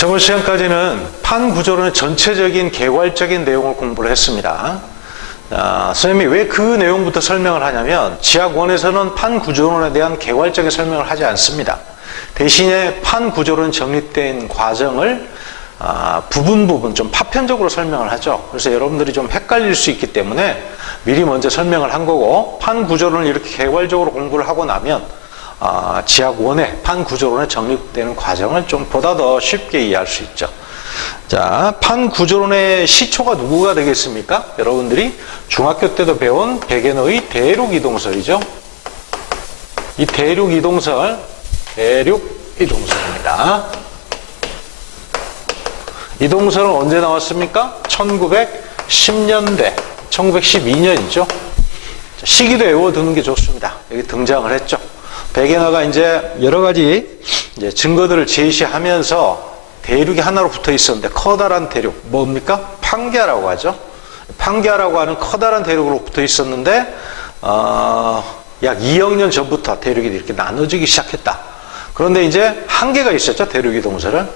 저번 시간까지는 판 구조론의 전체적인 개괄적인 내용을 공부를 했습니다. 선생님이 왜 그 내용부터 설명을 하냐면 지학 1에서는 판 구조론에 대한 개괄적인 설명을 하지 않습니다. 대신에 판 구조론 정립된 과정을 부분 좀 파편적으로 설명을 하죠. 그래서 여러분들이 좀 헷갈릴 수 있기 때문에 미리 먼저 설명을 한 거고, 판 구조론을 이렇게 개괄적으로 공부를 하고 나면 지학 1의 판 구조론에 정립되는 과정을 좀 보다 더 쉽게 이해할 수 있죠. 자, 판 구조론의 시초가 누구가 되겠습니까? 여러분들이 중학교 때도 배운 베게너의 대륙이동설이죠. 이 대륙이동설입니다. 이동설은 언제 나왔습니까? 1910년대, 1912년이죠. 시기도 외워두는 게 좋습니다. 여기 등장을 했죠. 베게너가 이제 여러 가지 증거들을 제시하면서 대륙이 하나로 붙어 있었는데, 커다란 대륙, 뭡니까? 판게아라고 하죠. 판게아라고 하는 커다란 대륙으로 붙어 있었는데, 약 2억 년 전부터 대륙이 이렇게 나눠지기 시작했다. 그런데 이제 한계가 있었죠, 대륙 이동설은.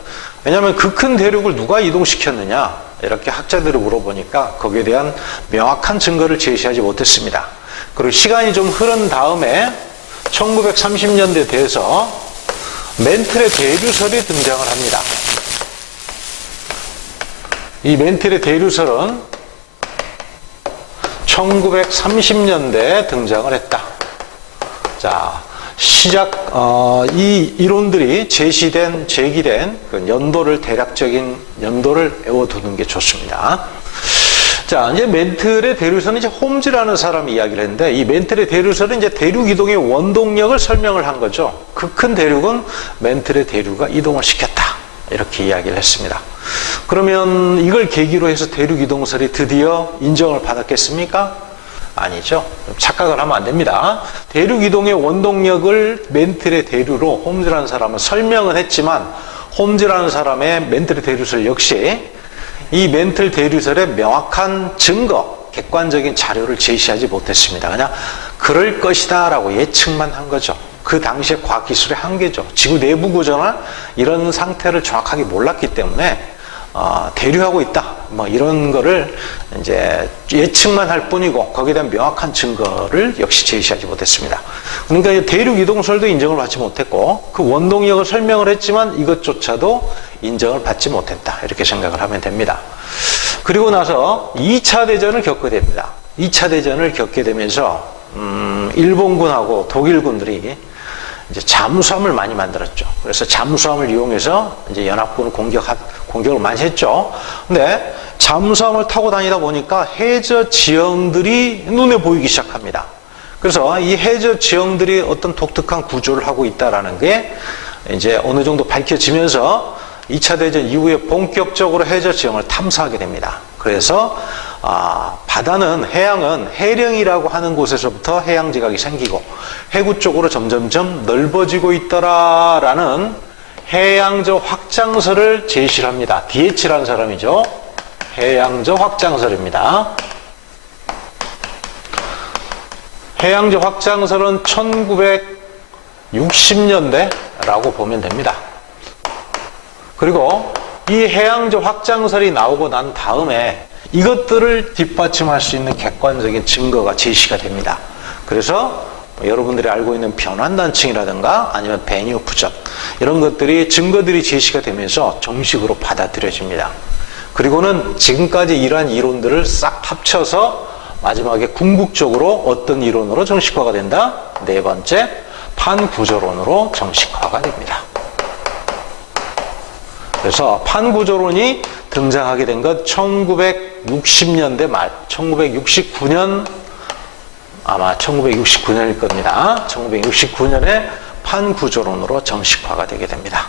왜냐하면 그 큰 대륙을 누가 이동시켰느냐, 이렇게 학자들을 물어보니까 거기에 대한 명확한 증거를 제시하지 못했습니다. 그리고 시간이 좀 흐른 다음에 1930년대 돼서 멘틀의 대류설이 등장을 합니다. 이 멘틀의 대류설은 1930년대에 등장을 했다. 자, 이 이론들이 제기된 그 연도를, 대략적인 연도를 외워두는 게 좋습니다. 자, 이제 멘틀의 대류설은 이제 홈즈라는 사람이 이야기를 했는데, 이 멘틀의 대류설은 이제 대륙 이동의 원동력을 설명을 한 거죠. 그 큰 대륙은 멘틀의 대류가 이동을 시켰다. 이렇게 이야기를 했습니다. 그러면 이걸 계기로 해서 대륙 이동설이 드디어 인정을 받았겠습니까? 아니죠. 착각을 하면 안 됩니다. 대륙 이동의 원동력을 멘틀의 대류로 홈즈라는 사람은 설명은 했지만, 홈즈라는 사람의 멘틀의 대류설 역시 이 멘틀 대류설의 명확한 증거, 객관적인 자료를 제시하지 못했습니다. 그냥 그럴 것이다 라고 예측만 한 거죠. 그 당시의 과학기술의 한계죠. 지구 내부 구조나 이런 상태를 정확하게 몰랐기 때문에 대류하고 있다, 뭐 이런 거를 이제 예측만 할 뿐이고, 거기에 대한 명확한 증거를 역시 제시하지 못했습니다. 그러니까 대륙 이동설도 인정을 받지 못했고, 그 원동력을 설명을 했지만 이것조차도 인정을 받지 못했다, 이렇게 생각을 하면 됩니다. 그리고 나서 2차 대전을 겪게 됩니다. 2차 대전을 겪게 되면서 일본군하고 독일군들이 이제 잠수함을 많이 만들었죠. 그래서 잠수함을 이용해서 이제 연합군을 공격을 많이 했죠. 근데 잠수함을 타고 다니다 보니까 해저 지형들이 눈에 보이기 시작합니다. 그래서 이 해저 지형들이 어떤 독특한 구조를 하고 있다라는 게 이제 어느 정도 밝혀지면서 2차 대전 이후에 본격적으로 해저 지형을 탐사하게 됩니다. 그래서 바다는, 해양은 해령이라고 하는 곳에서부터 해양 지각이 생기고 해구 쪽으로 점점점 넓어지고 있더라라는 해양저 확장설을 제시를 합니다. DH라는 사람이죠. 해양저 확장설입니다. 해양저 확장설은 1960년대라고 보면 됩니다. 그리고 이 해양저 확장설이 나오고 난 다음에 이것들을 뒷받침할 수 있는 객관적인 증거가 제시가 됩니다. 그래서 여러분들이 알고 있는 변환단층이라든가 아니면 베니오프전, 이런 것들이, 증거들이 제시가 되면서 정식으로 받아들여집니다. 그리고는 지금까지 이러한 이론들을 싹 합쳐서 마지막에 궁극적으로 어떤 이론으로 정식화가 된다? 네 번째, 판구조론으로 정식화가 됩니다. 그래서 판구조론이 등장하게 된 것 1960년대 말, 1969년, 아마 1969년일 겁니다. 1969년에 판구조론으로 정식화가 되게 됩니다.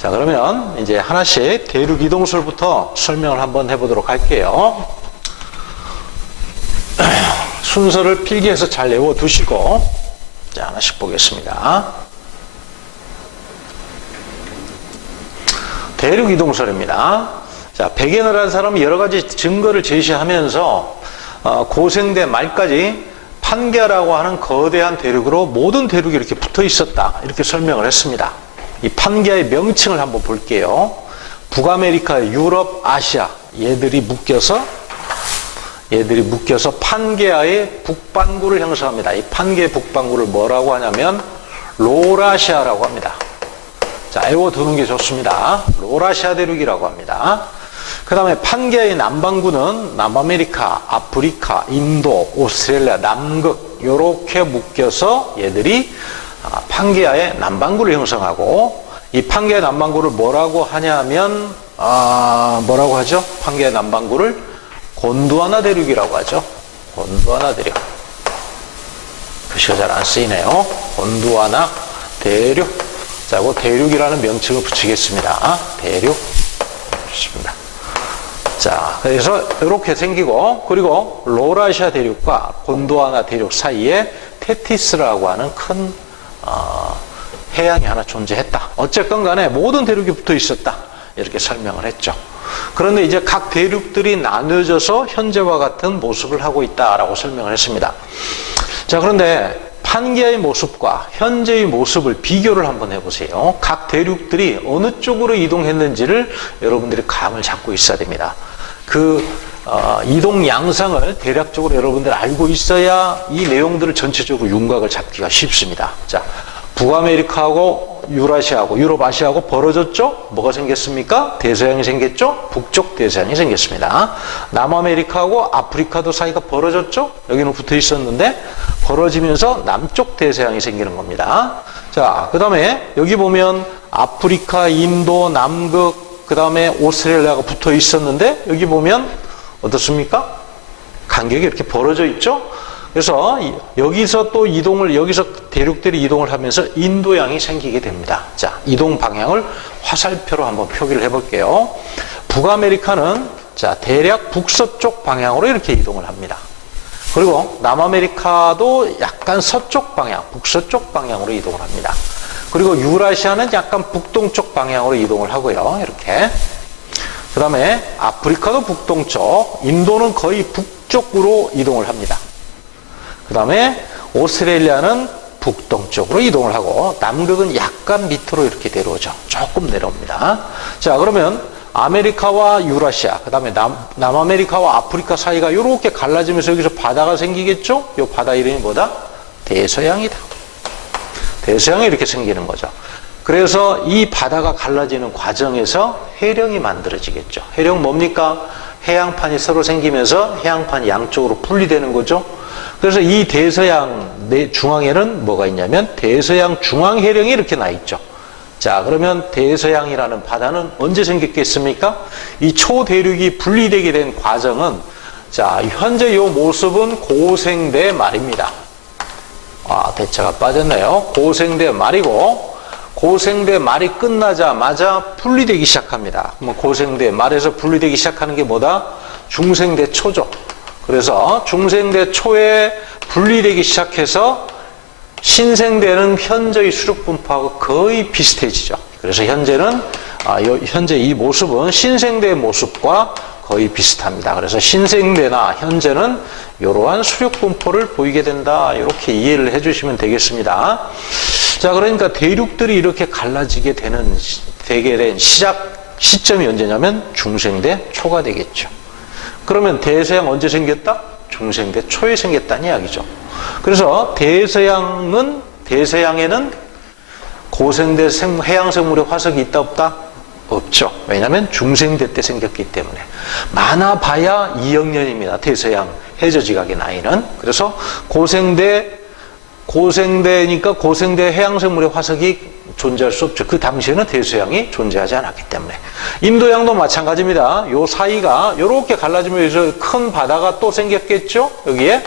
자, 그러면 이제 하나씩 대륙 이동설부터 설명을 한번 해보도록 할게요. 순서를 필기해서 잘 외워두시고, 자, 하나씩 보겠습니다. 대륙 이동설입니다. 자, 베게너라는 사람이 여러 가지 증거를 제시하면서 고생대 말까지 판게아라고 하는 거대한 대륙으로 모든 대륙이 이렇게 붙어 있었다, 이렇게 설명을 했습니다. 이 판게아의 명칭을 한번 볼게요. 북아메리카, 유럽, 아시아 얘들이 묶여서 판게아의 북반구를 형성합니다. 이 판게의 북반구를 뭐라고 하냐면 로라시아라고 합니다. 자, 외워두는 게 좋습니다. 로라시아 대륙이라고 합니다. 그 다음에 판게아의 남반구는 남아메리카, 아프리카, 인도, 오스트레일리아, 남극 요렇게 묶여서 얘들이 판게아의 남반구를 형성하고, 이 판게아 남반구를 뭐라고 하냐면 뭐라고 하죠? 판게아 남반구를 곤두아나 대륙이라고 하죠. 곤두아나 대륙. 표시가 잘 안 쓰이네요. 곤두아나 대륙. 자, 그 대륙이라는 명칭을 붙이겠습니다. 대륙. 좋습니다. 자, 그래서 이렇게 생기고, 그리고 로라시아 대륙과 곤두아나 대륙 사이에 테티스라고 하는 큰 해양이 하나 존재했다. 어쨌건 간에 모든 대륙이 붙어 있었다. 이렇게 설명을 했죠. 그런데 이제 각 대륙들이 나눠져서 현재와 같은 모습을 하고 있다라고 설명을 했습니다. 자, 그런데 판게아의 모습과 현재의 모습을 비교를 한번 해보세요. 각 대륙들이 어느 쪽으로 이동했는지를 여러분들이 감을 잡고 있어야 됩니다. 그 이동 양상을 대략적으로 여러분들 알고 있어야 이 내용들을 전체적으로 윤곽을 잡기가 쉽습니다. 자, 북아메리카하고 유라시아하고 유럽, 아시아하고 벌어졌죠? 뭐가 생겼습니까? 대서양이 생겼죠? 북쪽 대서양이 생겼습니다. 남아메리카하고 아프리카도 사이가 벌어졌죠? 여기는 붙어 있었는데 벌어지면서 남쪽 대서양이 생기는 겁니다. 자, 그 다음에 여기 보면 아프리카, 인도, 남극, 그 다음에 오스트레일리아가 붙어 있었는데 여기 보면 어떻습니까? 간격이 이렇게 벌어져 있죠? 그래서 여기서 또 여기서 대륙들이 이동을 하면서 인도양이 생기게 됩니다. 자, 이동 방향을 화살표로 한번 표기를 해볼게요. 북아메리카는 자, 대략 북서쪽 방향으로 이렇게 이동을 합니다. 그리고 남아메리카도 약간 서쪽 방향, 북서쪽 방향으로 이동을 합니다. 그리고 유라시아는 약간 북동쪽 방향으로 이동을 하고요. 이렇게. 그 다음에 아프리카도 북동쪽, 인도는 거의 북쪽으로 이동을 합니다. 그 다음에 오스트레일리아는 북동쪽으로 이동을 하고 남극은 약간 밑으로 이렇게 내려오죠. 조금 내려옵니다. 자, 그러면 아메리카와 유라시아, 그 다음에 남아메리카와 아프리카 사이가 이렇게 갈라지면서 여기서 바다가 생기겠죠? 이 바다 이름이 뭐다? 대서양이다. 대서양이 이렇게 생기는 거죠. 그래서 이 바다가 갈라지는 과정에서 해령이 만들어지겠죠. 해령 뭡니까? 해양판이 서로 생기면서 해양판이 양쪽으로 분리되는 거죠. 그래서 이 대서양 중앙에는 뭐가 있냐면 대서양 중앙해령이 이렇게 나 있죠. 자, 그러면 대서양이라는 바다는 언제 생겼겠습니까? 이 초대륙이 분리되게 된 과정은 자, 현재 이 모습은 고생대 말입니다. 대자가 빠졌네요. 고생대 말이고 고생대 말이 끝나자마자 분리되기 시작합니다. 그럼 고생대 말에서 분리되기 시작하는 게 뭐다? 중생대 초죠. 그래서 중생대 초에 분리되기 시작해서 신생대는 현재의 수륙 분포하고 거의 비슷해지죠. 그래서 현재는 현재 이 모습은 신생대의 모습과 거의 비슷합니다. 그래서 신생대나 현재는 이러한 수륙 분포를 보이게 된다. 이렇게 이해를 해주시면 되겠습니다. 자, 그러니까 대륙들이 이렇게 갈라지게 되게 된 시점이 언제냐면 중생대 초가 되겠죠. 그러면 대서양 언제 생겼다? 중생대 초에 생겼다는 이야기죠. 그래서 대서양에는 고생대 해양생물의 화석이 있다 없다? 없죠. 왜냐하면 중생대 때 생겼기 때문에. 많아봐야 2억 년입니다. 대서양 해저지각의 나이는. 그래서 고생대니까 고생대 해양생물의 화석이 존재할 수 없죠. 그 당시에는 대서양이 존재하지 않았기 때문에. 인도양도 마찬가지입니다. 요 사이가 이렇게 갈라지면서 큰 바다가 또 생겼겠죠? 여기에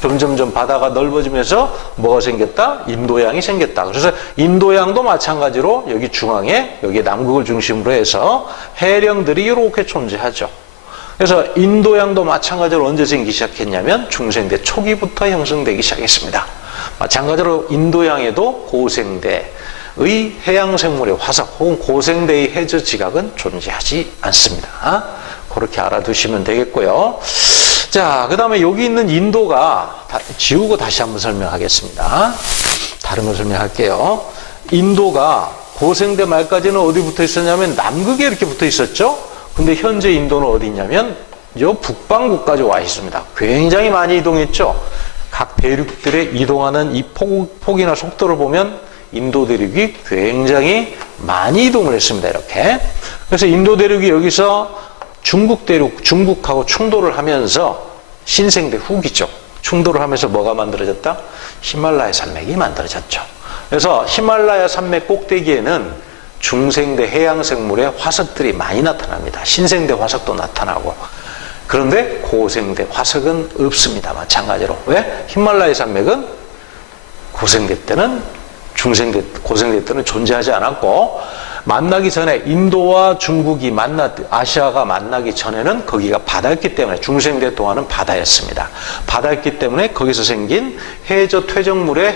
점점점 바다가 넓어지면서 뭐가 생겼다? 인도양이 생겼다. 그래서 인도양도 마찬가지로 여기 중앙에 여기 남극을 중심으로 해서 해령들이 이렇게 존재하죠. 그래서 인도양도 마찬가지로 언제 생기기 시작했냐면 중생대 초기부터 형성되기 시작했습니다. 마찬가지로 인도양에도 고생대의 해양생물의 화석 혹은 고생대의 해저지각은 존재하지 않습니다. 그렇게 알아두시면 되겠고요. 자, 그 다음에 여기 있는 인도가 지우고 다시 한번 설명하겠습니다. 다른 거 설명할게요. 인도가 고생대 말까지는 어디 붙어 있었냐면 남극에 이렇게 붙어 있었죠. 근데 현재 인도는 어디 있냐면 요 북반구까지 와 있습니다. 굉장히 많이 이동했죠. 각 대륙들에 이동하는 이 폭이나 속도를 보면 인도 대륙이 굉장히 많이 이동을 했습니다. 이렇게. 그래서 인도 대륙이 여기서 중국 대륙, 중국하고 충돌을 하면서 신생대 후기죠. 충돌을 하면서 뭐가 만들어졌다? 히말라야 산맥이 만들어졌죠. 그래서 히말라야 산맥 꼭대기에는 중생대 해양생물의 화석들이 많이 나타납니다. 신생대 화석도 나타나고. 그런데 고생대 화석은 없습니다. 마찬가지로. 왜? 히말라야 산맥은 고생대 때는 고생대 때는 존재하지 않았고, 만나기 전에 인도와 중국이 아시아가 만나기 전에는 거기가 바다였기 때문에 중생대 동안은 바다였습니다. 바다였기 때문에 거기서 생긴 해저 퇴적물의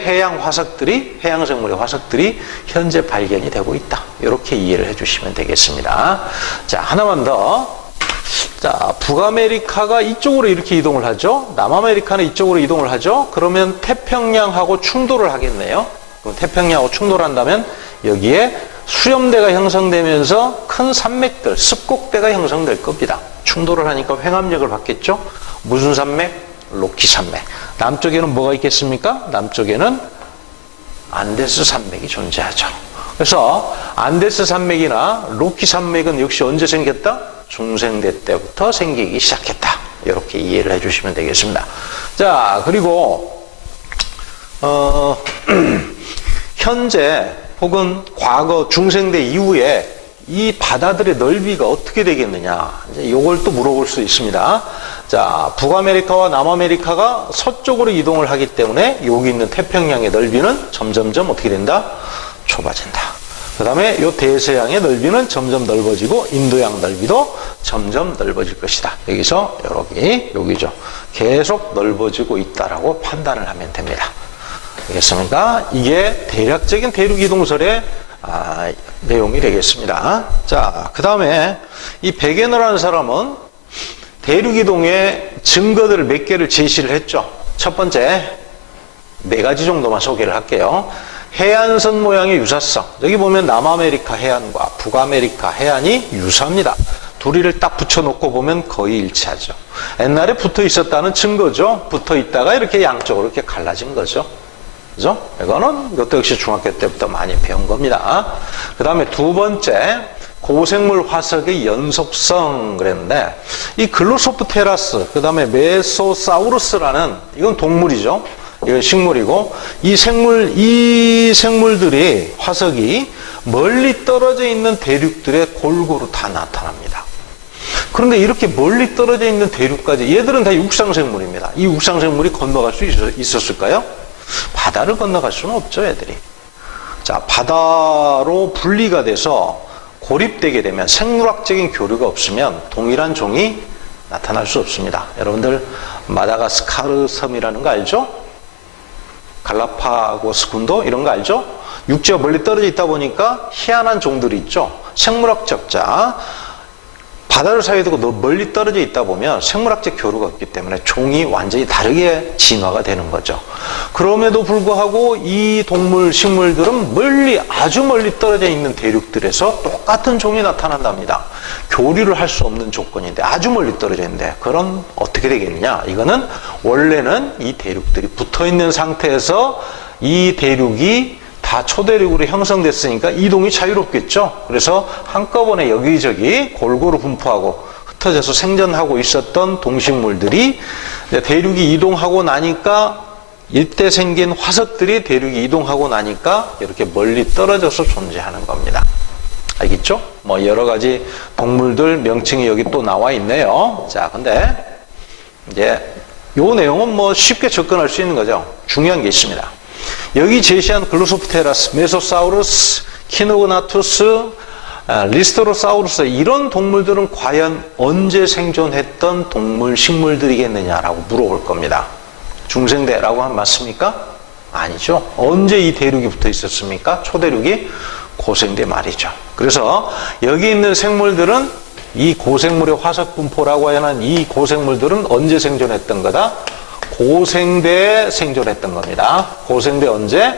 해양생물의 화석들이 현재 발견이 되고 있다. 이렇게 이해를 해주시면 되겠습니다. 자, 하나만 더. 자, 북아메리카가 이쪽으로 이렇게 이동을 하죠. 남아메리카는 이쪽으로 이동을 하죠. 그러면 태평양하고 충돌을 하겠네요. 그럼 태평양하고 충돌한다면 여기에 수렴대가 형성되면서 큰 산맥들, 습곡대가 형성될 겁니다. 충돌을 하니까 횡압력을 받겠죠. 무슨 산맥? 로키 산맥. 남쪽에는 뭐가 있겠습니까? 남쪽에는 안데스 산맥이 존재하죠. 그래서 안데스 산맥이나 로키 산맥은 역시 언제 생겼다? 중생대 때부터 생기기 시작했다. 이렇게 이해를 해주시면 되겠습니다. 자, 그리고 현재 혹은 과거 중생대 이후에 이 바다들의 넓이가 어떻게 되겠느냐, 이제 이걸 또 물어볼 수 있습니다. 자, 북아메리카와 남아메리카가 서쪽으로 이동을 하기 때문에 여기 있는 태평양의 넓이는 점점점 어떻게 된다? 좁아진다. 그 다음에 이 대서양의 넓이는 점점 넓어지고 인도양 넓이도 점점 넓어질 것이다. 여기서 여기죠. 계속 넓어지고 있다라고 판단을 하면 됩니다. 알겠습니까? 이게 대략적인 대륙 이동설의 내용이 되겠습니다. 자, 그 다음에 이 베게너라는 사람은 대륙 이동의 증거들을 몇 개를 제시를 했죠. 첫 번째, 4가지 정도만 소개를 할게요. 해안선 모양의 유사성. 여기 보면 남아메리카 해안과 북아메리카 해안이 유사합니다. 둘이를 딱 붙여놓고 보면 거의 일치하죠. 옛날에 붙어 있었다는 증거죠. 붙어 있다가 이렇게 양쪽으로 이렇게 갈라진 거죠. 그죠? 이것도 역시 중학교 때부터 많이 배운 겁니다. 그 다음에 2번째, 고생물 화석의 연속성 그랬는데, 이 글로소프테라스, 그 다음에 메소사우루스라는, 이건 동물이죠. 이건 식물이고, 이 생물들이, 화석이 멀리 떨어져 있는 대륙들에 골고루 다 나타납니다. 그런데 이렇게 멀리 떨어져 있는 대륙까지, 얘들은 다 육상생물입니다. 이 육상생물이 건너갈 수 있었을까요? 바다를 건너갈 수는 없죠, 애들이. 자, 바다로 분리가 돼서 고립되게 되면 생물학적인 교류가 없으면 동일한 종이 나타날 수 없습니다. 여러분들 마다가스카르 섬이라는 거 알죠? 갈라파고스 군도 이런 거 알죠? 육지가 멀리 떨어져 있다 보니까 희한한 종들이 있죠. 생물학적 바다를 사이에 두고 멀리 떨어져 있다 보면 생물학적 교류가 없기 때문에 종이 완전히 다르게 진화가 되는 거죠. 그럼에도 불구하고 이 동물, 식물들은 아주 멀리 떨어져 있는 대륙들에서 똑같은 종이 나타난답니다. 교류를 할 수 없는 조건인데 아주 멀리 떨어져 있는데, 그럼 어떻게 되겠느냐? 이거는 원래는 이 대륙들이 붙어 있는 상태에서 이 대륙이 다 초대륙으로 형성됐으니까 이동이 자유롭겠죠. 그래서 한꺼번에 여기저기 골고루 분포하고 흩어져서 생존하고 있었던 동식물들이 대륙이 이동하고 나니까, 이때 생긴 화석들이 대륙이 이동하고 나니까 이렇게 멀리 떨어져서 존재하는 겁니다. 알겠죠? 뭐 여러 가지 동물들 명칭이 여기 또 나와 있네요. 자, 근데 이제 요 내용은 뭐 쉽게 접근할 수 있는 거죠. 중요한 게 있습니다. 여기 제시한 글로소프테라스, 메소사우루스, 키노그나투스, 리스테로사우루스, 이런 동물들은 과연 언제 생존했던 동물, 식물들이겠느냐라고 물어볼 겁니다. 중생대라고 하면 맞습니까? 아니죠. 언제 이 대륙이 붙어 있었습니까? 초대륙이? 고생대 말이죠. 그래서 여기 있는 생물들은 이 고생물의 화석 분포라고 하는 이 고생물들은 언제 생존했던 거다? 고생대에 생존했던 겁니다. 고생대 언제?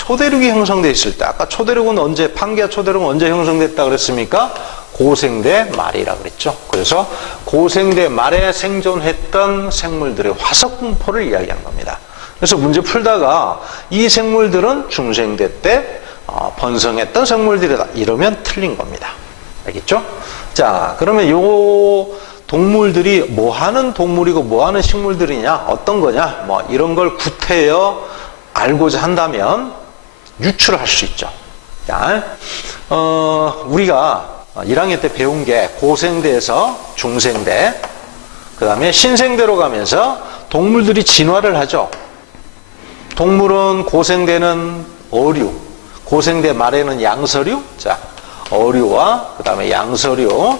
초대륙이 형성돼 있을 때, 아까 초대륙은 언제, 판게아 초대륙은 언제 형성됐다 그랬습니까? 고생대 말이라 그랬죠. 그래서 고생대 말에 생존했던 생물들의 화석 분포를 이야기한 겁니다. 그래서 문제 풀다가 이 생물들은 중생대 때 번성했던 생물들이다 이러면 틀린 겁니다. 알겠죠? 자, 그러면 요 동물들이 뭐 하는 동물이고 뭐 하는 식물들이냐, 어떤 거냐, 뭐 이런 걸 구태여 알고자 한다면 유추를 할 수 있죠. 자, 우리가 1학년 때 배운 게 고생대에서 중생대, 그 다음에 신생대로 가면서 동물들이 진화를 하죠. 동물은 고생대는 어류, 고생대 말에는 양서류, 자, 어류와 그 다음에 양서류,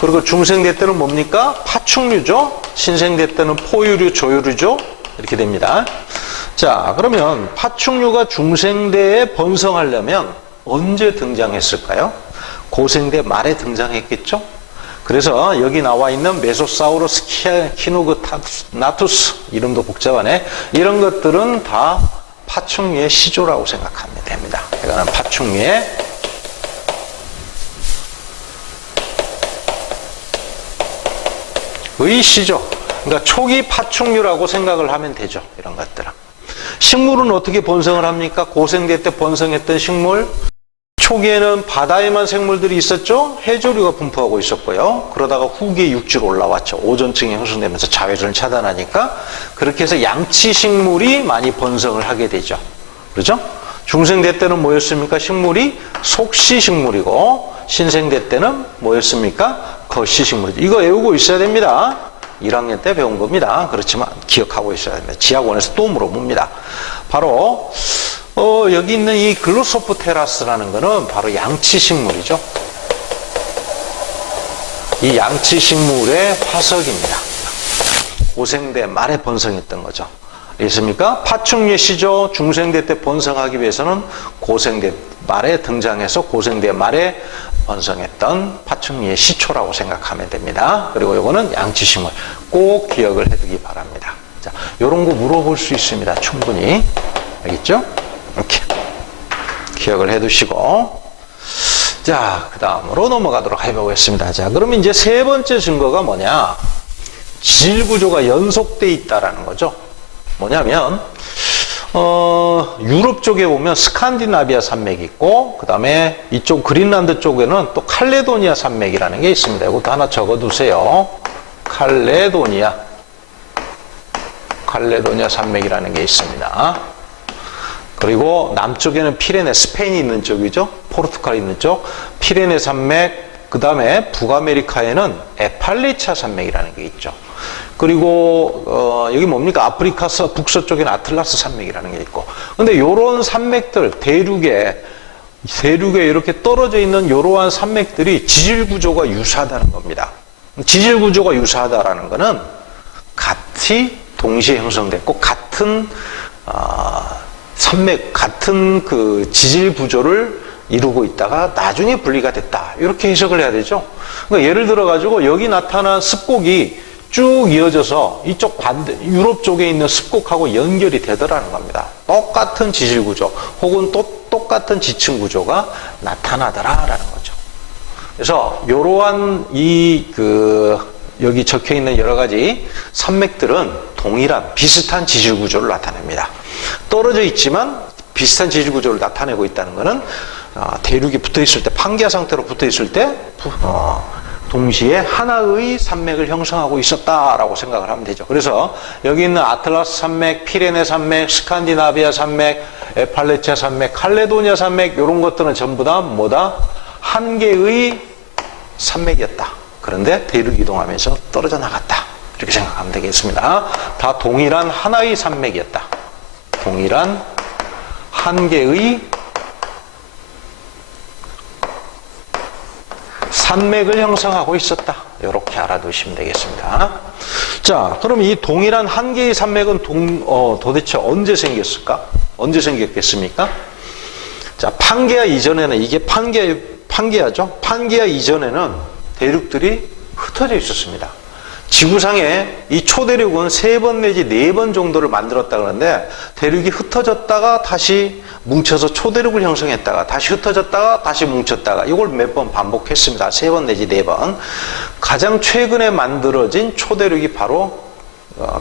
그리고 중생대 때는 뭡니까? 파충류죠. 신생대 때는 포유류, 조유류죠. 이렇게 됩니다. 자, 그러면 파충류가 중생대에 번성하려면 언제 등장했을까요? 고생대 말에 등장했겠죠. 그래서 여기 나와 있는 메소사우루스, 키누그나투스, 이름도 복잡하네. 이런 것들은 다 파충류의 시조라고 생각하면 됩니다. 이거는 파충류의 시조. 그러니까 초기 파충류라고 생각을 하면 되죠. 이런 것들은. 식물은 어떻게 번성을 합니까? 고생대 때 번성했던 식물. 초기에는 바다에만 생물들이 있었죠. 해조류가 분포하고 있었고요. 그러다가 후기에 육지로 올라왔죠. 오존층이 형성되면서 자외선을 차단하니까. 그렇게 해서 양치식물이 많이 번성을 하게 되죠. 그렇죠? 중생대 때는 뭐였습니까? 식물이 속시식물이고, 신생대 때는 뭐였습니까? 거시식물이죠. 이거 외우고 있어야 됩니다. 1학년 때 배운 겁니다. 그렇지만 기억하고 있어야 됩니다. 지하원에서 또 물어봅니다. 바로 여기 있는 이 글로소프테라스라는 거는 바로 양치식물이죠. 이 양치식물의 화석입니다. 고생대 말에 번성했던 거죠. 알겠습니까? 파충류의 시조, 중생대 때 번성하기 위해서는 고생대 말에 등장해서 고생대 말에 번성했던 파충류의 시초라고 생각하면 됩니다. 그리고 이거는 양치식물 꼭 기억을 해두기 바랍니다. 자, 요런 거 물어볼 수 있습니다. 충분히. 알겠죠? 이렇게 기억을 해두시고, 자, 그 다음으로 넘어가도록 해보겠습니다. 자, 그러면 이제 세 번째 증거가 뭐냐? 지질구조가 연속돼 있다라는 거죠. 뭐냐면 유럽 쪽에 보면 스칸디나비아 산맥이 있고, 그 다음에 이쪽 그린란드 쪽에는 또 칼레도니아 산맥이라는 게 있습니다. 이것도 하나 적어두세요. 칼레도니아 산맥이라는 게 있습니다. 그리고 남쪽에는 피레네, 스페인이 있는 쪽이죠. 포르투갈이 있는 쪽. 피레네 산맥, 그 다음에 북아메리카에는 에팔레차 산맥이라는 게 있죠. 그리고 여기 뭡니까? 아프리카 북서쪽에는 아틀라스 산맥이라는 게 있고. 근데 요런 산맥들, 대륙에 이렇게 떨어져 있는 이러한 산맥들이 지질 구조가 유사하다는 겁니다. 지질 구조가 유사하다라는 거는 같이 동시에 형성됐고 같은 산맥, 같은 그 지질 구조를 이루고 있다가 나중에 분리가 됐다. 이렇게 해석을 해야 되죠. 그러니까 예를 들어 가지고 여기 나타난 습곡이 쭉 이어져서 이쪽 반대 유럽 쪽에 있는 습곡하고 연결이 되더라는 겁니다. 똑같은 지질 구조 혹은 또 똑같은 지층 구조가 나타나더라라는 거죠. 그래서 이러한 여기 적혀 있는 여러 가지 산맥들은 동일한 비슷한 지질 구조를 나타냅니다. 떨어져 있지만 비슷한 지질 구조를 나타내고 있다는 것은 대륙이 붙어 있을 때, 판게아 상태로 붙어 있을 때 동시에 하나의 산맥을 형성하고 있었다라고 생각을 하면 되죠. 그래서 여기 있는 아틀라스 산맥, 피레네 산맥, 스칸디나비아 산맥, 에팔레차 산맥, 칼레도니아 산맥 이런 것들은 전부 다 뭐다? 한 개의 산맥이었다. 그런데 대륙 이동하면서 떨어져 나갔다. 이렇게 생각하면 되겠습니다. 다 동일한 하나의 산맥이었다. 동일한 한 개의 산맥을 형성하고 있었다. 이렇게 알아두시면 되겠습니다. 자, 그럼 이 동일한 한 개의 산맥은 도대체 언제 생겼을까? 언제 생겼겠습니까? 자, 판게아 이전에는, 이게 판게아죠? 판게아 이전에는 대륙들이 흩어져 있었습니다. 지구상에 이 초대륙은 3번 내지 4번 정도를 만들었다 그러는데 대륙이 흩어졌다가 다시 뭉쳐서 초대륙을 형성했다가 다시 흩어졌다가 다시 뭉쳤다가 이걸 몇 번 반복했습니다. 3번 내지 4번. 가장 최근에 만들어진 초대륙이 바로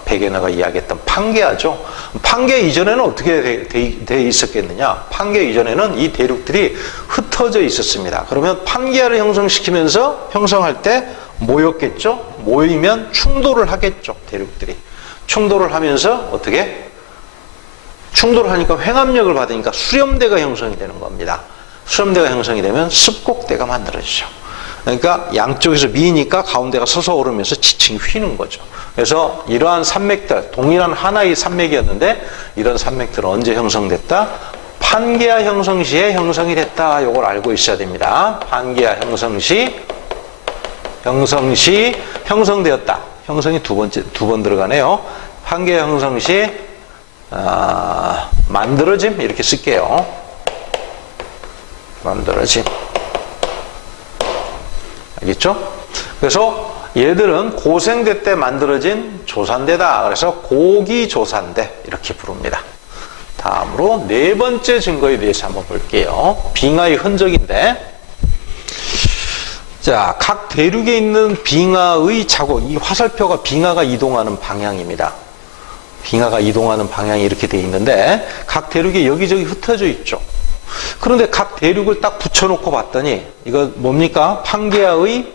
백예나가 이야기했던 판게아죠. 판게아 이전에는 어떻게 돼 있었겠느냐? 판게아 이전에는 이 대륙들이 흩어져 있었습니다. 그러면 판게아를 형성시키면서 형성할 때 모였겠죠? 모이면 충돌을 하겠죠, 대륙들이. 충돌을 하면서 어떻게? 충돌을 하니까 횡압력을 받으니까 수렴대가 형성이 되는 겁니다. 수렴대가 형성이 되면 습곡대가 만들어지죠. 그러니까 양쪽에서 미니까 가운데가 솟아오르면서 지층이 휘는 거죠. 그래서 이러한 산맥들, 동일한 하나의 산맥이었는데 이런 산맥들은 언제 형성됐다? 판게아 형성 시에 형성이 됐다. 이걸 알고 있어야 됩니다. 판게아 형성 시 형성되었다. 형성이 두 번 들어가네요. 판게아 형성 시 만들어짐 이렇게 쓸게요. 만들어짐. 알겠죠? 그래서 얘들은 고생대 때 만들어진 조산대다. 그래서 고기조산대 이렇게 부릅니다. 다음으로 4번째 증거에 대해서 한번 볼게요. 빙하의 흔적인데, 자, 각 대륙에 있는 빙하의 자국, 이 화살표가 빙하가 이동하는 방향입니다. 빙하가 이동하는 방향이 이렇게 돼 있는데 각 대륙에 여기저기 흩어져 있죠. 그런데 각 대륙을 딱 붙여놓고 봤더니 이거 뭡니까? 판게아의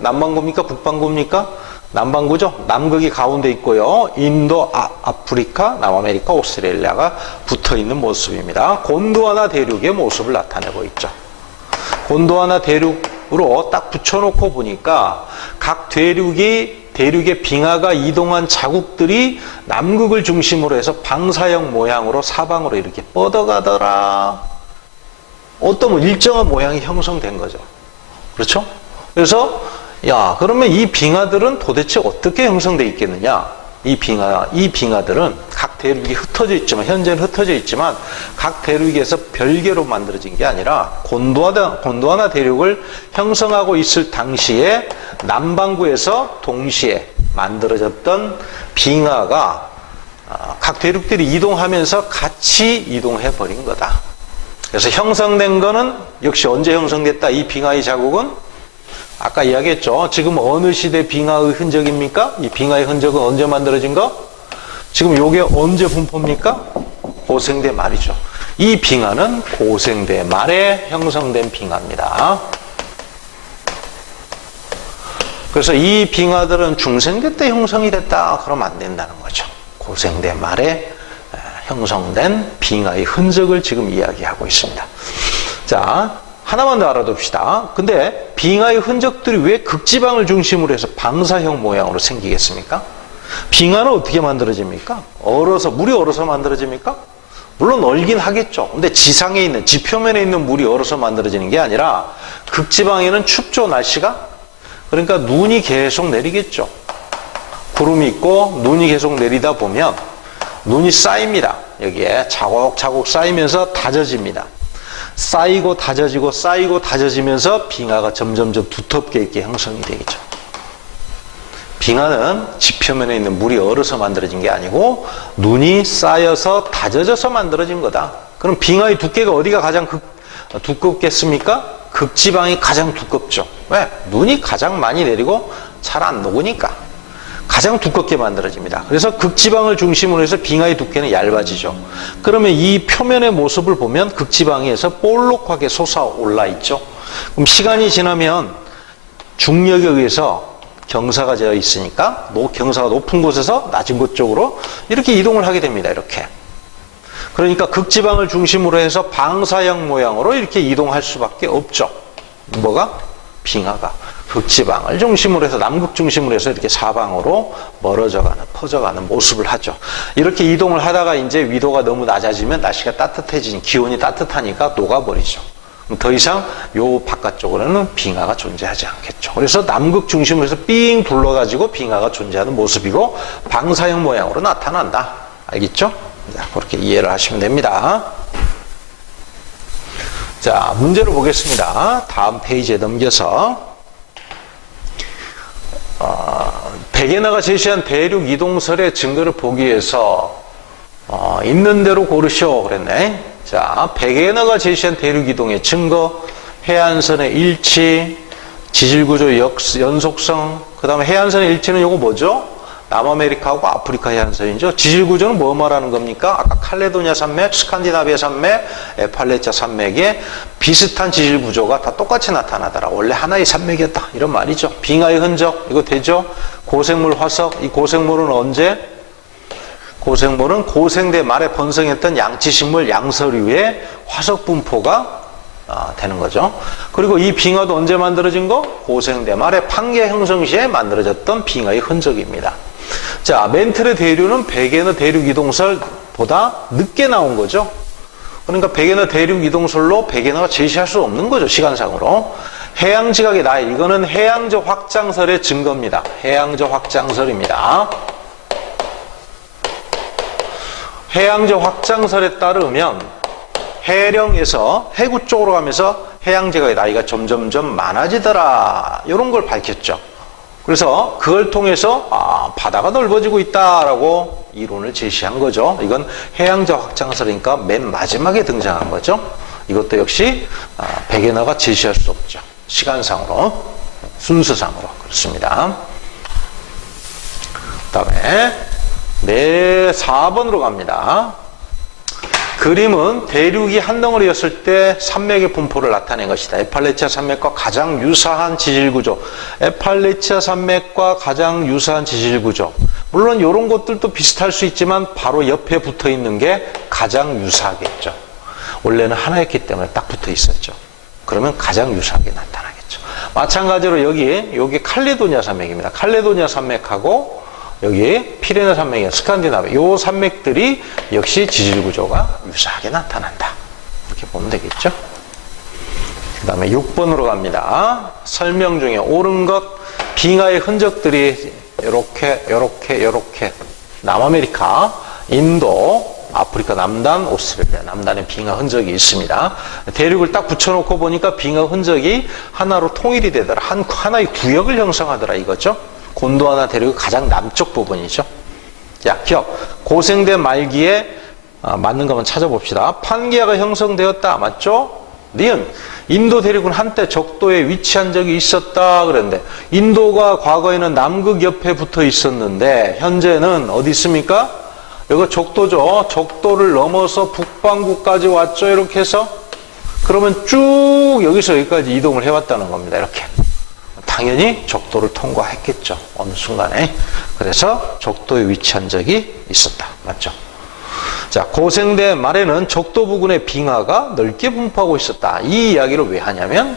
남반구입니까? 북반구입니까? 남반구죠. 남극이 가운데 있고요. 인도, 아프리카, 남아메리카, 오스트레일리아가 붙어있는 모습입니다. 곤드와나 대륙의 모습을 나타내고 있죠. 곤드와나 대륙으로 딱 붙여놓고 보니까 각 대륙의 빙하가 이동한 자국들이 남극을 중심으로 해서 방사형 모양으로 사방으로 이렇게 뻗어가더라. 어떤 일정한 모양이 형성된 거죠. 그렇죠? 그래서 야, 그러면 이 빙하들은 도대체 어떻게 형성되어 있겠느냐? 이 빙하들은 각 대륙이 흩어져 있지만, 현재는 흩어져 있지만, 각 대륙에서 별개로 만들어진 게 아니라, 곤드와나 대륙을 형성하고 있을 당시에 남반구에서 동시에 만들어졌던 빙하가 각 대륙들이 이동하면서 같이 이동해 버린 거다. 그래서 형성된 거는 역시 언제 형성됐다? 이 빙하의 자국은 아까 이야기했죠. 지금 어느 시대 빙하의 흔적입니까? 이 빙하의 흔적은 언제 만들어진 거? 지금 요게 언제 분포입니까? 고생대 말이죠. 이 빙하는 고생대 말에 형성된 빙하입니다. 그래서 이 빙하들은 중생대 때 형성이 됐다. 그러면 안 된다는 거죠. 고생대 말에 형성된 빙하의 흔적을 지금 이야기하고 있습니다. 자, 하나만 더 알아둡시다. 근데 빙하의 흔적들이 왜 극지방을 중심으로 해서 방사형 모양으로 생기겠습니까? 빙하는 어떻게 만들어집니까? 물이 얼어서 만들어집니까? 물론 얼긴 하겠죠. 근데 지상에 있는, 지표면에 있는 물이 얼어서 만들어지는 게 아니라 극지방에는 춥죠, 날씨가? 그러니까 눈이 계속 내리겠죠. 구름이 있고 눈이 계속 내리다 보면 눈이 쌓입니다. 여기에 차곡차곡 쌓이면서 다져집니다. 쌓이고 다져지면서 빙하가 점점점 두텁게 이렇게 형성이 되겠죠. 빙하는 지표면에 있는 물이 얼어서 만들어진 게 아니고 눈이 쌓여서 다져져서 만들어진 거다. 그럼 빙하의 두께가 어디가 가장 두껍겠습니까? 극지방이 가장 두껍죠. 왜? 눈이 가장 많이 내리고 잘 안 녹으니까 가장 두껍게 만들어집니다. 그래서 극지방을 중심으로 해서 빙하의 두께는 얇아지죠. 그러면 이 표면의 모습을 보면 극지방에서 볼록하게 솟아올라 있죠. 그럼 시간이 지나면 중력에 의해서 경사가 되어 있으니까 경사가 높은 곳에서 낮은 곳 쪽으로 이렇게 이동을 하게 됩니다. 이렇게. 그러니까 극지방을 중심으로 해서 방사형 모양으로 이렇게 이동할 수밖에 없죠. 뭐가? 빙하가. 극지방을 중심으로 해서 남극 중심으로 해서 이렇게 사방으로 퍼져가는 모습을 하죠. 이렇게 이동을 하다가 이제 위도가 너무 낮아지면 날씨가 기온이 따뜻하니까 녹아버리죠. 더 이상 요 바깥쪽으로는 빙하가 존재하지 않겠죠. 그래서 남극 중심으로 해서 삥 둘러가지고 빙하가 존재하는 모습이고 방사형 모양으로 나타난다. 알겠죠? 자, 그렇게 이해를 하시면 됩니다. 자, 문제를 보겠습니다. 다음 페이지에 넘겨서 베게너가 제시한 대륙 이동설의 증거를 보기 위해서 있는 대로 고르시오 그랬네. 자, 베게너가 제시한 대륙 이동의 증거, 해안선의 일치, 지질구조 연속성, 그 다음에 해안선의 일치는 요거 뭐죠? 남아메리카하고 아프리카 해안선이죠. 지질구조는 뭐 말하는 겁니까? 아까 칼레도니아 산맥, 스칸디나비아 산맥, 에팔레차 산맥에 비슷한 지질구조가 다 똑같이 나타나더라. 원래 하나의 산맥이었다. 이런 말이죠. 빙하의 흔적, 이거 되죠? 고생물 화석, 이 고생물은 언제? 고생물은 고생대 말에 번성했던 양치식물 양서류의 화석 분포가 되는 거죠. 그리고 이 빙하도 언제 만들어진 거? 고생대 말에 판계 형성 시에 만들어졌던 빙하의 흔적입니다. 자, 멘틀의 대류는 베게너 대륙 이동설보다 늦게 나온 거죠. 그러니까 베게너 대륙 이동설로 베게너가 제시할 수 없는 거죠, 시간상으로. 해양지각의 나이, 이거는 해양저 확장설의 증거입니다. 해양저 확장설입니다. 해양저 확장설에 따르면 해령에서 해구 쪽으로 가면서 해양지각의 나이가 점점점 많아지더라. 이런 걸 밝혔죠. 그래서 그걸 통해서 바다가 넓어지고 있다라고 이론을 제시한 거죠. 이건 해양저 확장설이니까 맨 마지막에 등장한 거죠. 이것도 역시 베게너가 제시할 수 없죠. 시간상으로, 순서상으로 그렇습니다. 그 다음에 4번으로 갑니다. 그림은 대륙이 한 덩어리였을 때 산맥의 분포를 나타낸 것이다. 에팔레치아 산맥과 가장 유사한 지질구조. 에팔레치아 산맥과 가장 유사한 지질구조. 물론 이런 것들도 비슷할 수 있지만 바로 옆에 붙어 있는 게 가장 유사하겠죠. 원래는 하나였기 때문에 딱 붙어 있었죠. 그러면 가장 유사하게 나타나겠죠. 마찬가지로 여기 칼레도니아 산맥입니다. 칼레도니아 산맥하고 여기 피레네 산맥이나 스칸디나비아 이 산맥들이 역시 지질구조가 유사하게 나타난다. 이렇게 보면 되겠죠. 그 다음에 6번으로 갑니다. 설명 중에 옳은 것, 빙하의 흔적들이 이렇게 남아메리카, 인도, 아프리카 남단, 오스트레일리아 남단에 빙하 흔적이 있습니다. 대륙을 딱 붙여놓고 보니까 빙하 흔적이 하나로 통일이 되더라. 하나의 구역을 형성하더라 이거죠. 곤도와나 대륙의 가장 남쪽 부분이죠. 자, 기억. 고생대 말기에 맞는 거 한번 찾아봅시다. 판게아가 형성되었다. 맞죠? 니은. 인도 대륙은 한때 적도에 위치한 적이 있었다. 그랬는데 인도가 과거에는 남극 옆에 붙어 있었는데 현재는 어디 있습니까? 여기 적도죠. 적도를 넘어서 북반구까지 왔죠. 이렇게 해서. 그러면 쭉 여기서 여기까지 이동을 해왔다는 겁니다. 이렇게. 당연히 적도를 통과했겠죠. 어느 순간에. 그래서 적도에 위치한 적이 있었다. 맞죠? 자, 고생대 말에는 적도 부근의 빙하가 넓게 분포하고 있었다. 이 이야기를 왜 하냐면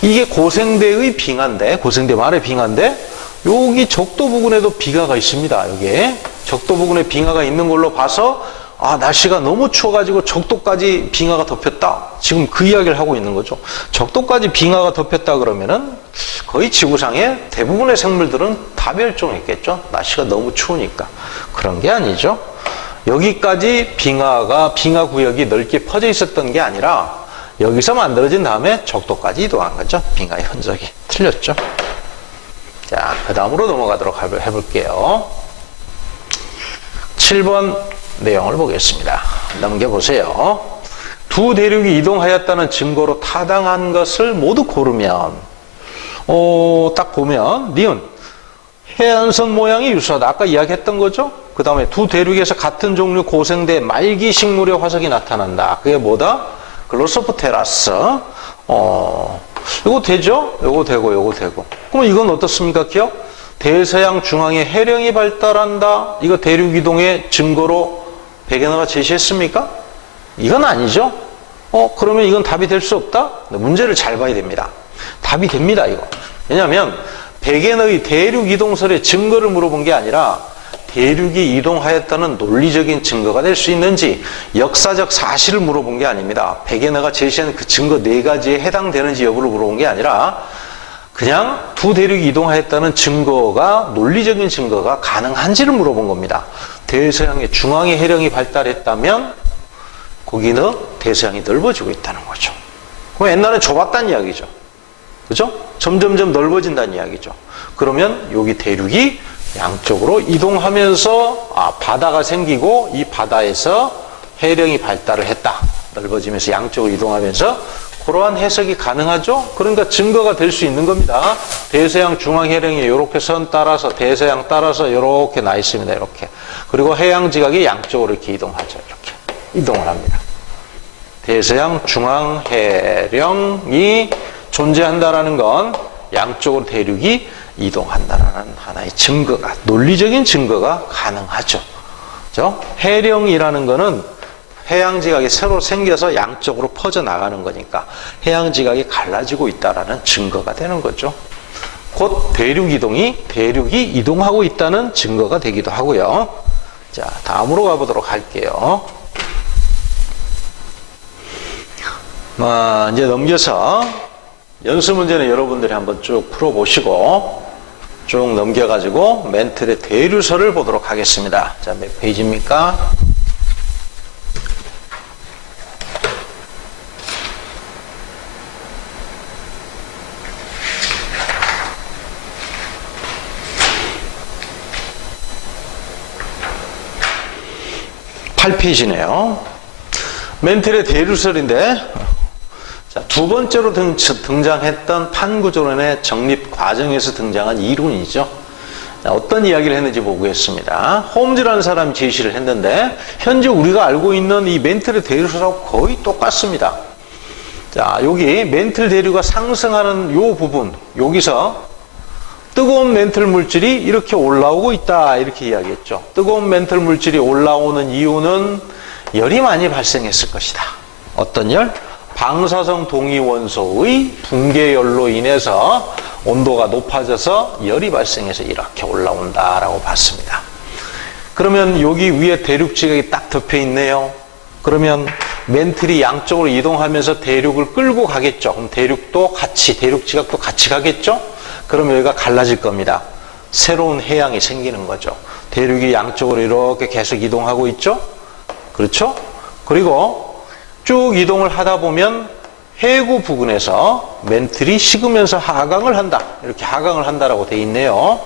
이게 고생대의 빙하인데, 고생대 말의 빙하인데 여기 적도 부근에도 빙하가 있습니다. 여기에 적도 부근에 빙하가 있는 걸로 봐서 날씨가 너무 추워가지고 적도까지 빙하가 덮였다. 지금 그 이야기를 하고 있는 거죠. 적도까지 빙하가 덮였다 그러면은 거의 지구상의 대부분의 생물들은 다 멸종했겠죠. 날씨가 너무 추우니까. 그런 게 아니죠. 여기까지 빙하 구역이 넓게 퍼져 있었던 게 아니라 여기서 만들어진 다음에 적도까지 이동한 거죠. 빙하의 흔적이. 틀렸죠. 자, 그 다음으로 넘어가도록 해볼게요. 7번 내용을 보겠습니다. 넘겨보세요. 두 대륙이 이동하였다는 증거로 타당한 것을 모두 고르면 딱 보면 니은 해안선 모양이 유사하다. 아까 이야기했던 거죠. 그 다음에 두 대륙에서 같은 종류 고생대 말기 식물의 화석이 나타난다. 그게 뭐다? 글로소프테라스. 이거 되죠? 요거 되고. 그럼 이건 어떻습니까? 기억? 대서양 중앙에 해령이 발달한다. 이거 대륙 이동의 증거로 베게너가 제시했습니까? 이건 아니죠. 그러면 이건 답이 될 수 없다? 문제를 잘 봐야 됩니다. 답이 됩니다, 이거. 왜냐하면 베게너의 대륙 이동설의 증거를 물어본 게 아니라 대륙이 이동하였다는 논리적인 증거가 될 수 있는지 역사적 사실을 물어본 게 아닙니다. 베게너가 제시한 그 증거 4가지에 해당되는지 여부를 물어본 게 아니라 그냥 두 대륙이 이동하였다는 증거가 논리적인 증거가 가능한지를 물어본 겁니다. 대서양의 중앙에 해령이 발달했다면 거기는 대서양이 넓어지고 있다는 거죠. 그럼 옛날에 좁았다는 이야기죠. 그죠? 점점점 넓어진다는 이야기죠. 그러면 여기 대륙이 양쪽으로 이동하면서 바다가 생기고 이 바다에서 해령이 발달을 했다. 넓어지면서 양쪽으로 이동하면서 그러한 해석이 가능하죠? 그러니까 증거가 될 수 있는 겁니다. 대서양 중앙해령이 이렇게 선 따라서 대서양 따라서 이렇게 나 있습니다. 이렇게. 그리고 해양지각이 양쪽으로 이렇게 이동하죠. 이렇게 이동을 합니다. 대서양 중앙해령이 존재한다라는 건 양쪽으로 대륙이 이동한다라는 하나의 증거가, 논리적인 증거가 가능하죠. 그죠? 해령이라는 거는 해양지각이 새로 생겨서 양쪽으로 퍼져나가는 거니까 해양지각이 갈라지고 있다라는 증거가 되는 거죠. 곧 대륙이 이동하고 있다는 증거가 되기도 하고요. 자, 다음으로 가보도록 할게요. 이제 넘겨서 연습 문제는 여러분들이 한번 쭉 풀어보시고 쭉 넘겨가지고 멘틀의 대류설을 보도록 하겠습니다. 자, 몇 페이지입니까? 8페이지네요. 멘틀의 대류설인데, 자, 두 번째로 등장했던 판구조론의 정립 과정에서 등장한 이론이죠. 자, 어떤 이야기를 했는지 보겠습니다. 홈즈라는 사람이 제시를 했는데 현재 우리가 알고 있는 이 멘틀의 대류설하고 거의 똑같습니다. 자, 여기 멘틀 대류가 상승하는 요 부분, 여기서 뜨거운 멘틀 물질이 이렇게 올라오고 있다, 이렇게 이야기했죠. 뜨거운 멘틀 물질이 올라오는 이유는 열이 많이 발생했을 것이다. 어떤 열? 방사성 동위원소의 붕괴열로 인해서 온도가 높아져서 열이 발생해서 이렇게 올라온다라고 봤습니다. 그러면 여기 위에 대륙지각이 딱 덮여 있네요. 그러면 멘틀이 양쪽으로 이동하면서 대륙을 끌고 가겠죠. 그럼 대륙지각도 같이 가겠죠? 그러면 여기가 갈라질 겁니다. 새로운 해양이 생기는 거죠. 대륙이 양쪽으로 이렇게 계속 이동하고 있죠? 그렇죠? 그리고 쭉 이동을 하다 보면 해구 부근에서 멘틀이 식으면서 하강을 한다. 이렇게 하강을 한다라고 돼 있네요.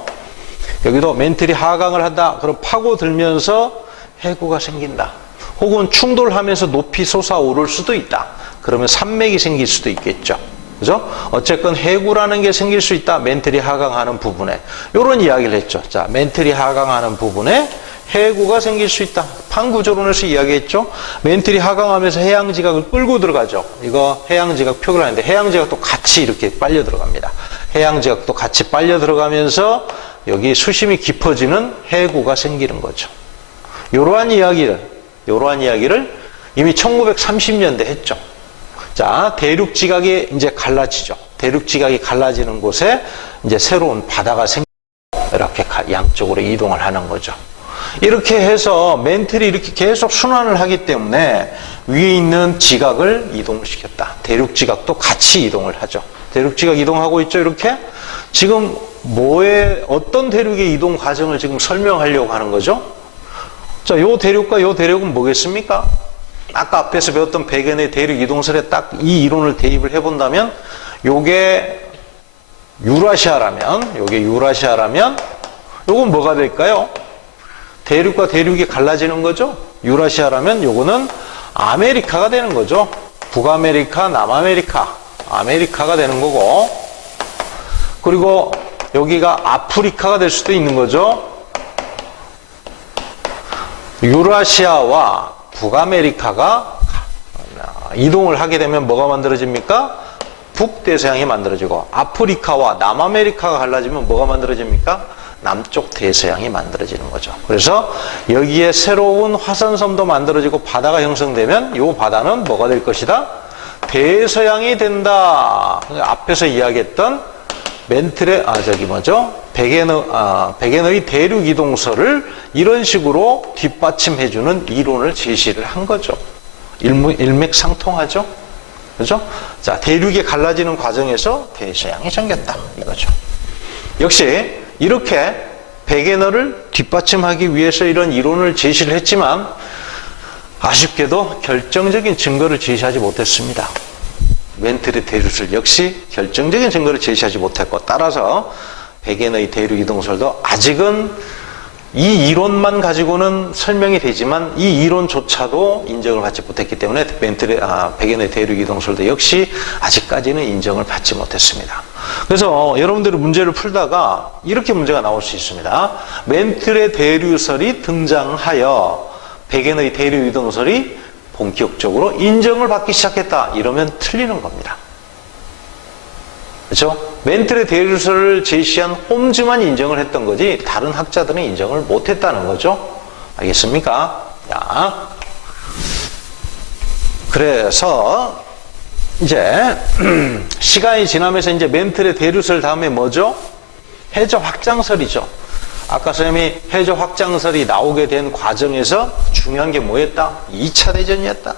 여기도 멘틀이 하강을 한다. 그럼 파고들면서 해구가 생긴다. 혹은 충돌하면서 높이 솟아오를 수도 있다. 그러면 산맥이 생길 수도 있겠죠. 그죠? 어쨌건 해구라는 게 생길 수 있다. 멘틀이 하강하는 부분에. 이런 이야기를 했죠. 자, 멘틀이 하강하는 부분에 해구가 생길 수 있다. 판구조론에서 이야기했죠. 멘틀이 하강하면서 해양지각을 끌고 들어가죠. 이거 해양지각 표기를 하는데 해양지각도 같이 이렇게 빨려 들어갑니다. 해양지각도 같이 빨려 들어가면서 여기 수심이 깊어지는 해구가 생기는 거죠. 이러한 이야기를 이미 1930년대 했죠. 자, 대륙지각이 이제 갈라지죠. 대륙지각이 갈라지는 곳에 이제 새로운 바다가 생기고 이렇게 양쪽으로 이동을 하는 거죠. 이렇게 해서 멘틀이 이렇게 계속 순환을 하기 때문에 위에 있는 지각을 이동시켰다. 대륙지각도 같이 이동을 하죠. 대륙지각 이동하고 있죠, 이렇게? 지금 어떤 대륙의 이동 과정을 지금 설명하려고 하는 거죠? 자, 요 대륙과 요 대륙은 뭐겠습니까? 아까 앞에서 배웠던 백연의 대륙 이동설에 딱 이 이론을 대입을 해본다면 요게 유라시아라면 요건 뭐가 될까요? 대륙과 대륙이 갈라지는 거죠. 유라시아라면 요거는 아메리카가 되는 거죠. 북아메리카, 남아메리카가 되는 거고, 그리고 여기가 아프리카가 될 수도 있는 거죠. 유라시아와 북아메리카가 이동을 하게 되면 뭐가 만들어집니까? 북대서양이 만들어지고, 아프리카와 남아메리카가 갈라지면 뭐가 만들어집니까? 남쪽 대서양이 만들어지는 거죠. 그래서 여기에 새로운 화산섬도 만들어지고 바다가 형성되면 이 바다는 뭐가 될 것이다? 대서양이 된다. 앞에서 이야기했던 백엔의 대륙 이동설을 이런 식으로 뒷받침해주는 이론을 제시를 한 거죠. 일맥상통하죠. 그죠? 자, 대륙이 갈라지는 과정에서 대서양이 생겼다. 이거죠. 역시 이렇게 백엔어를 뒷받침하기 위해서 이런 이론을 제시를 했지만 아쉽게도 결정적인 증거를 제시하지 못했습니다. 멘틀의 대류설 역시 결정적인 증거를 제시하지 못했고, 따라서 백엔의 대륙 이동설도 아직은 이 이론만 가지고는 설명이 되지만 이 이론조차도 인정을 받지 못했기 때문에 백엔의 대륙 이동설도 역시 아직까지는 인정을 받지 못했습니다. 그래서 여러분들이 문제를 풀다가 이렇게 문제가 나올 수 있습니다. 멘틀의 대류설이 등장하여 백엔의 대륙 이동설이 본격적으로 인정을 받기 시작했다. 이러면 틀리는 겁니다. 그렇죠? 멘틀의 대류설을 제시한 홈즈만 인정을 했던 거지 다른 학자들은 인정을 못했다는 거죠. 알겠습니까? 자, 그래서 이제 시간이 지나면서 이제 멘틀의 대류설 다음에 뭐죠? 해저 확장설이죠. 아까 선생님이 해저 확장설이 나오게 된 과정에서 중요한 게 뭐였다? 2차 대전이었다.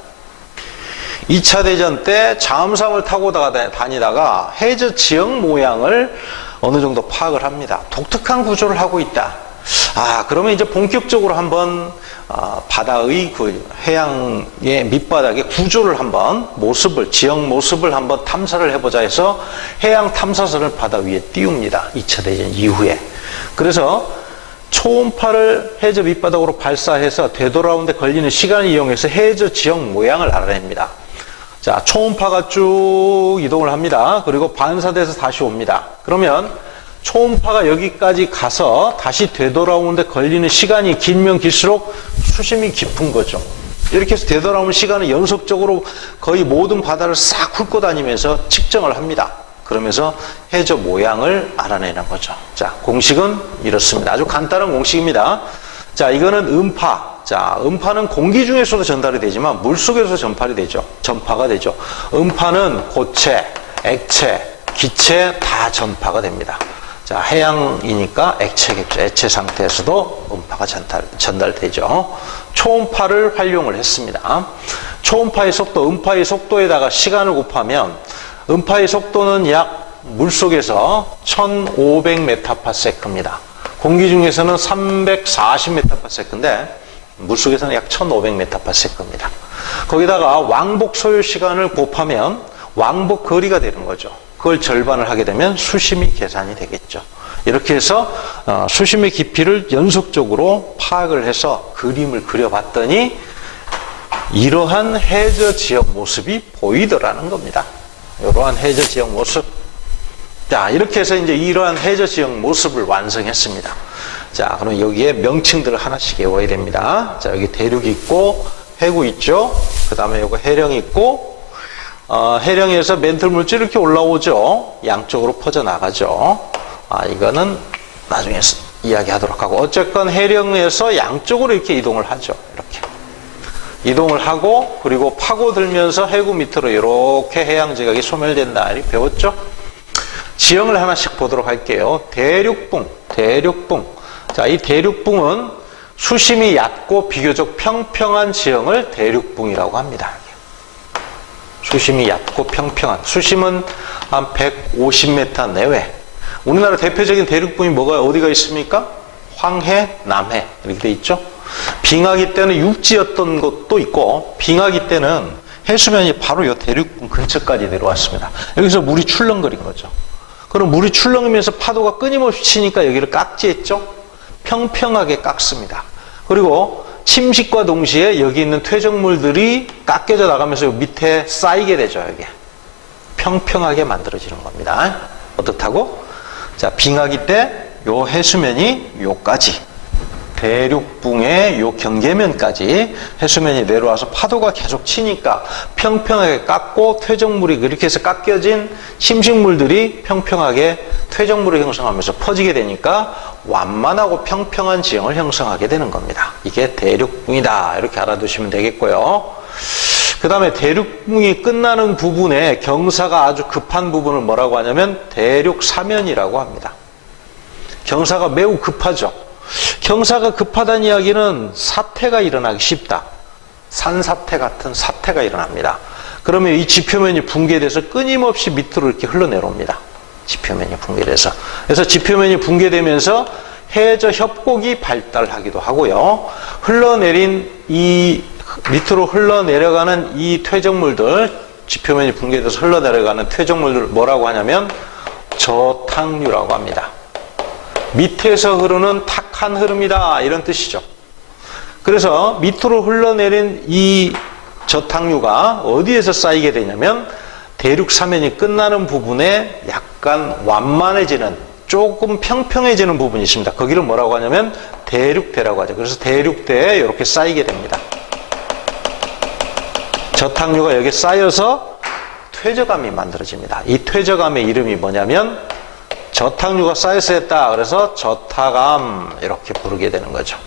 2차 대전 때 잠수함을 타고 다니다가 해저 지형 모양을 어느 정도 파악을 합니다. 독특한 구조를 하고 있다. 그러면 이제 본격적으로 한번 바다의 그 해양의 밑바닥의 구조를 한번 지형 모습을 한번 탐사를 해보자 해서 해양 탐사선을 바다 위에 띄웁니다. 2차 대전 이후에. 그래서 초음파를 해저 밑바닥으로 발사해서 되돌아오는데 걸리는 시간을 이용해서 해저 지형 모양을 알아냅니다. 자, 초음파가 쭉 이동을 합니다. 그리고 반사돼서 다시 옵니다. 그러면 초음파가 여기까지 가서 다시 되돌아오는데 걸리는 시간이 길면 길수록 수심이 깊은 거죠. 이렇게 해서 되돌아오는 시간은 연속적으로 거의 모든 바다를 싹 훑고 다니면서 측정을 합니다. 그러면서 해저 모양을 알아내는 거죠. 자, 공식은 이렇습니다. 아주 간단한 공식입니다. 자, 이거는 음파. 자, 음파는 공기 중에서도 전달이 되지만 물속에서 전파가 되죠. 음파는 고체, 액체, 기체 다 전파가 됩니다. 자, 해양이니까 액체 상태에서도 음파가 전달되죠. 초음파를 활용을 했습니다. 초음파의 속도, 음파의 속도에다가 시간을 곱하면 음파의 속도는 약 물속에서 1500mPs입니다. 공기 중에서는 340mPs인데 물속에서는 약 1500mPs입니다. 거기다가 왕복 소요 시간을 곱하면 왕복 거리가 되는 거죠. 그걸 절반을 하게 되면 수심이 계산이 되겠죠. 이렇게 해서 수심의 깊이를 연속적으로 파악을 해서 그림을 그려봤더니 이러한 해저 지역 모습이 보이더라는 겁니다. 이러한 해저 지역 모습. 자, 이렇게 해서 이제 이러한 해저 지역 모습을 완성했습니다. 자, 그럼 여기에 명칭들을 하나씩 외워야 됩니다. 자, 여기 대륙이 있고 해구 있죠. 그 다음에 여기 해령 있고 해령에서 멘틀 물질 이렇게 올라오죠. 양쪽으로 퍼져나가죠. 이거는 나중에 이야기하도록 하고, 어쨌건 해령에서 양쪽으로 이렇게 이동을 하죠. 이렇게 이동을 하고, 그리고 파고들면서 해구 밑으로 이렇게 해양 지각이 소멸된다. 이렇게 배웠죠. 지형을 하나씩 보도록 할게요. 대륙붕. 자, 이 대륙붕은 수심이 얕고 비교적 평평한 지형을 대륙붕이라고 합니다. 수심이 얕고 평평한. 수심은 한 150m 내외. 우리나라 대표적인 대륙붕이 어디가 있습니까? 황해, 남해 이렇게 돼 있죠. 빙하기 때는 육지였던 것도 있고, 빙하기 때는 해수면이 바로 이 대륙붕 근처까지 내려왔습니다. 여기서 물이 출렁거린 거죠. 그럼 물이 출렁이면서 파도가 끊임없이 치니까 여기를 깍지했죠. 평평하게 깎습니다. 그리고 침식과 동시에 여기 있는 퇴적물들이 깎여져 나가면서 요 밑에 쌓이게 되죠. 여기 평평하게 만들어지는 겁니다. 어떻다고? 자, 빙하기 때 요 해수면이 요까지, 대륙붕의 요 경계면까지 해수면이 내려와서 파도가 계속 치니까 평평하게 깎고, 퇴적물이 그렇게 해서 깎여진 침식물들이 평평하게 퇴적물을 형성하면서 퍼지게 되니까 완만하고 평평한 지형을 형성하게 되는 겁니다. 이게 대륙붕이다. 이렇게 알아두시면 되겠고요. 그 다음에 대륙붕이 끝나는 부분에 경사가 아주 급한 부분을 뭐라고 하냐면 대륙사면이라고 합니다. 경사가 매우 급하죠. 경사가 급하다는 이야기는 사태가 일어나기 쉽다. 산사태 같은 사태가 일어납니다. 그러면 이 지표면이 붕괴돼서 끊임없이 밑으로 이렇게 흘러내려옵니다. 지표면이 붕괴돼서. 그래서 지표면이 붕괴되면서 해저 협곡이 발달하기도 하고요. 밑으로 흘러내려가는 이 퇴적물들, 지표면이 붕괴돼서 흘러내려가는 퇴적물들 뭐라고 하냐면 저탕류라고 합니다. 밑에서 흐르는 탁한 흐름이다 이런 뜻이죠. 그래서 밑으로 흘러내린 이 저탕류가 어디에서 쌓이게 되냐면 대륙 사면이 끝나는 부분에 약간 완만해지는 조금 평평해지는 부분이 있습니다. 거기를 뭐라고 하냐면 대륙대라고 하죠. 그래서 대륙대에 이렇게 쌓이게 됩니다. 저탕류가 여기에 쌓여서 퇴적암이 만들어집니다. 이 퇴적암의 이름이 뭐냐면 저탕류가 쌓여서 했다. 그래서 저탁암 이렇게 부르게 되는 거죠.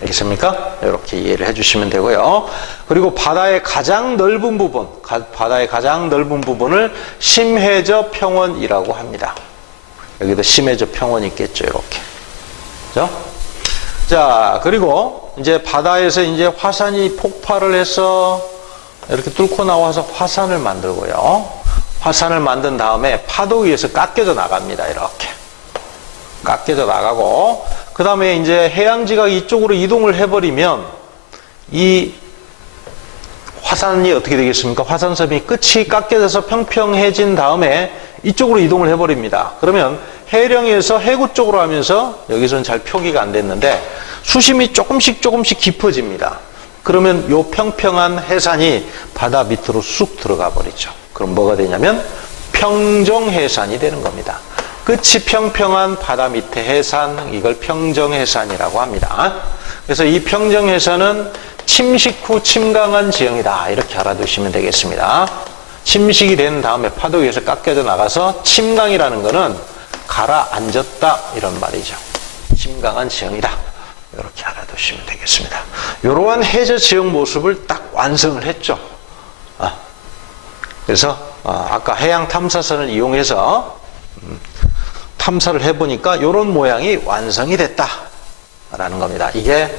알겠습니까? 이렇게 이해를 해주시면 되고요. 그리고 바다의 가장 넓은 부분, 바다의 가장 넓은 부분을 심해저 평원이라고 합니다. 여기도 심해저 평원이 있겠죠, 이렇게. 그죠? 자, 그리고 이제 바다에서 이제 화산이 폭발을 해서 이렇게 뚫고 나와서 화산을 만들고요. 화산을 만든 다음에 파도 위에서 깎여져 나갑니다, 이렇게. 깎여져 나가고, 그 다음에 이제 해양지가 이쪽으로 이동을 해버리면 이 화산이 어떻게 되겠습니까? 화산섬이 끝이 깎여져서 평평해진 다음에 이쪽으로 이동을 해버립니다. 그러면 해령에서 해구 쪽으로 하면서 여기서는 잘 표기가 안 됐는데 수심이 조금씩 깊어집니다. 그러면 요 평평한 해산이 바다 밑으로 쑥 들어가 버리죠. 그럼 뭐가 되냐면 평정해산이 되는 겁니다. 끝이 평평한 바다 밑에 해산, 이걸 평정해산이라고 합니다. 그래서 이 평정해산은 침식 후 침강한 지형이다. 이렇게 알아두시면 되겠습니다. 침식이 된 다음에 파도 위에서 깎여져 나가서 침강이라는 것은 가라앉았다 이런 말이죠. 침강한 지형이다. 이렇게 알아두시면 되겠습니다. 이러한 해저 지형 모습을 딱 완성을 했죠. 그래서 아까 해양 탐사선을 이용해서 탐사를 해보니까 이런 모양이 완성이 됐다라는 겁니다. 이게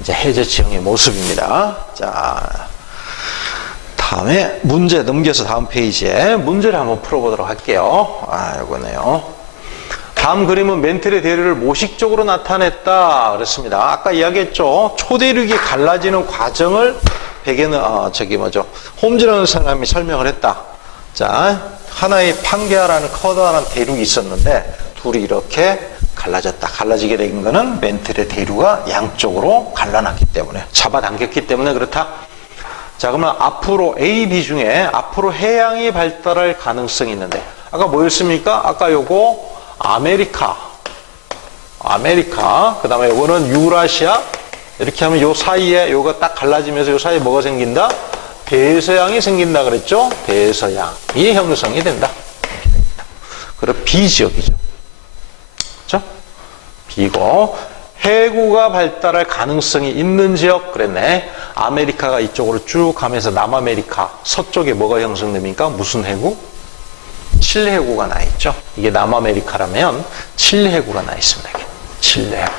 이제 해저 지형의 모습입니다. 자, 다음에 문제 넘겨서 다음 페이지에 문제를 한번 풀어보도록 할게요. 이거네요. 다음 그림은 멘틀의 대류를 모식적으로 나타냈다 그랬습니다. 아까 이야기했죠. 초대륙이 갈라지는 과정을 홈즈라는 사람이 설명을 했다. 자, 하나의 판게아라는 커다란 대륙이 있었는데 둘이 이렇게 갈라졌다. 갈라지게 된 거는 멘틀의 대류가 양쪽으로 갈라놨기 때문에, 잡아당겼기 때문에 그렇다. 자, 그러면 앞으로 A, B 중에 앞으로 해양이 발달할 가능성이 있는데 아까 뭐였습니까? 아까 요거 아메리카, 그 다음에 요거는 유라시아. 이렇게 하면 요 사이에 요거 딱 갈라지면서 요 사이에 뭐가 생긴다? 대서양이 생긴다 그랬죠? 대서양이 형성이 된다. 그리고 B지역이죠. 그렇죠? B고, 해구가 발달할 가능성이 있는 지역 그랬네. 아메리카가 이쪽으로 쭉 가면서 남아메리카 서쪽에 뭐가 형성됩니까? 무슨 해구? 칠해구가 나 있죠. 이게 남아메리카라면 칠해구가 나 있습니다. 칠해구.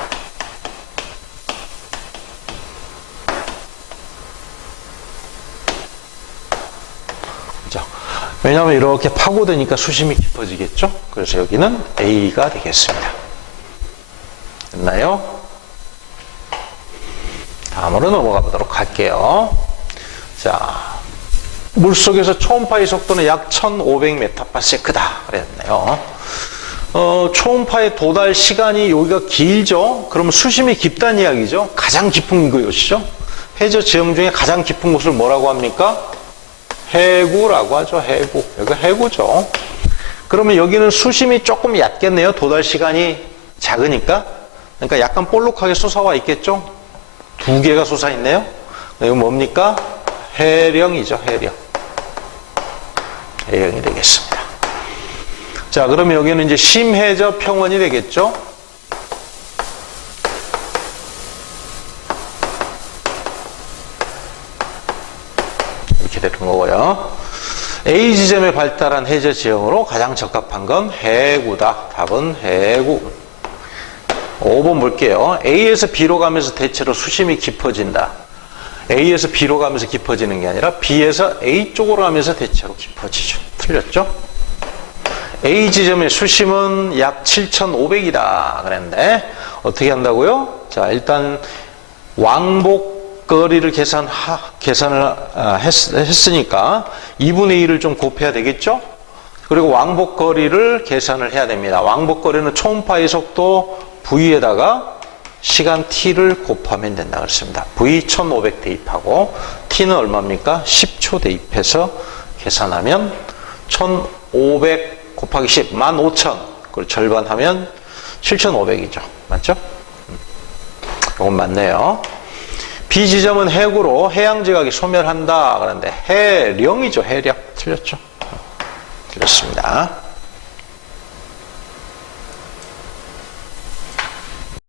그죠? 왜냐하면 이렇게 파고드니까 수심이 깊어지겠죠. 그래서 여기는 A가 되겠습니다. 됐나요? 다음으로 넘어가 보도록 할게요. 자, 물속에서 초음파의 속도는 약 1500ms다 그랬네요. 초음파의 도달 시간이 여기가 길죠. 그러면 수심이 깊다는 이야기죠. 가장 깊은 곳이죠. 해저 지형 중에 가장 깊은 곳을 뭐라고 합니까? 해구라고 하죠. 해구. 여기가 해구죠. 그러면 여기는 수심이 조금 얕겠네요. 도달 시간이 작으니까. 그러니까 약간 볼록하게 솟아와 있겠죠. 두 개가 솟아 있네요. 이건 뭡니까? 해령이죠. 해령이 되겠습니다. 자, 그러면 여기는 이제 심해저 평원이 되겠죠. 이렇게 되는 거고요. A 지점에 발달한 해저 지형으로 가장 적합한 건 해구다. 답은 해구. 5번 볼게요. A에서 B로 가면서 대체로 수심이 깊어진다. A에서 B로 가면서 깊어지는 게 아니라 B에서 A 쪽으로 가면서 대체로 깊어지죠. 틀렸죠? A 지점의 수심은 약 7,500이다 그랬는데 어떻게 한다고요? 자, 일단 왕복 거리를 계산을 했으니까 2분의 1을 좀 곱해야 되겠죠? 그리고 왕복거리를 계산을 해야 됩니다. 왕복거리는 초음파의 속도 V에다가 시간 t를 곱하면 된다 그랬습니다. V 1500 대입하고 t는 얼마입니까? 10초 대입해서 계산하면 1500 곱하기 10, 15,000. 그걸 절반하면 7,500이죠. 맞죠? 이건 맞네요. B 지점은 해구로 해양 지각이 소멸한다 그러는데 해령이죠. 해령. 틀렸죠? 틀렸습니다.